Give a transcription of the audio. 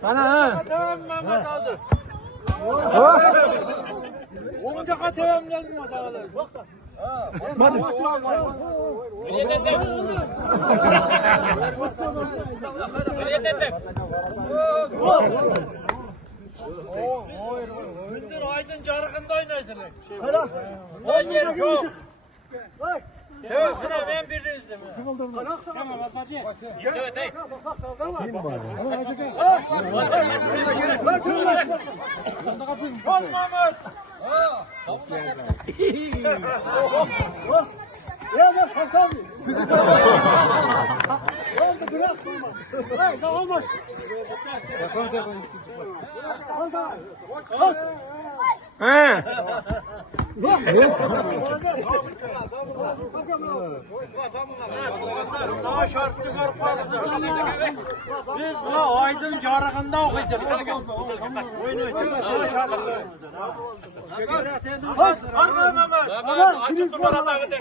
Sana ha. Tamam Mehmet aldı. Onca katayım lazım adamlar. Hadi. Gündür Aydın Carık'ında oynaydılar. Oynayan yok. Evet, sıra ben bir izledim. Tamam Atmacı. Evet, Çok Mehmet. Ya bak kalk abi. Oldu bırak. Hayır daha olmaz. Telefonu telefonu. Koş. He. Daha şartlı korkmadık. Biz buna Aydın Carık'ında okuyacağız. Oynayacağız. Daha şartlı. Harbi Mehmet. Aman, Açık numara takıldın.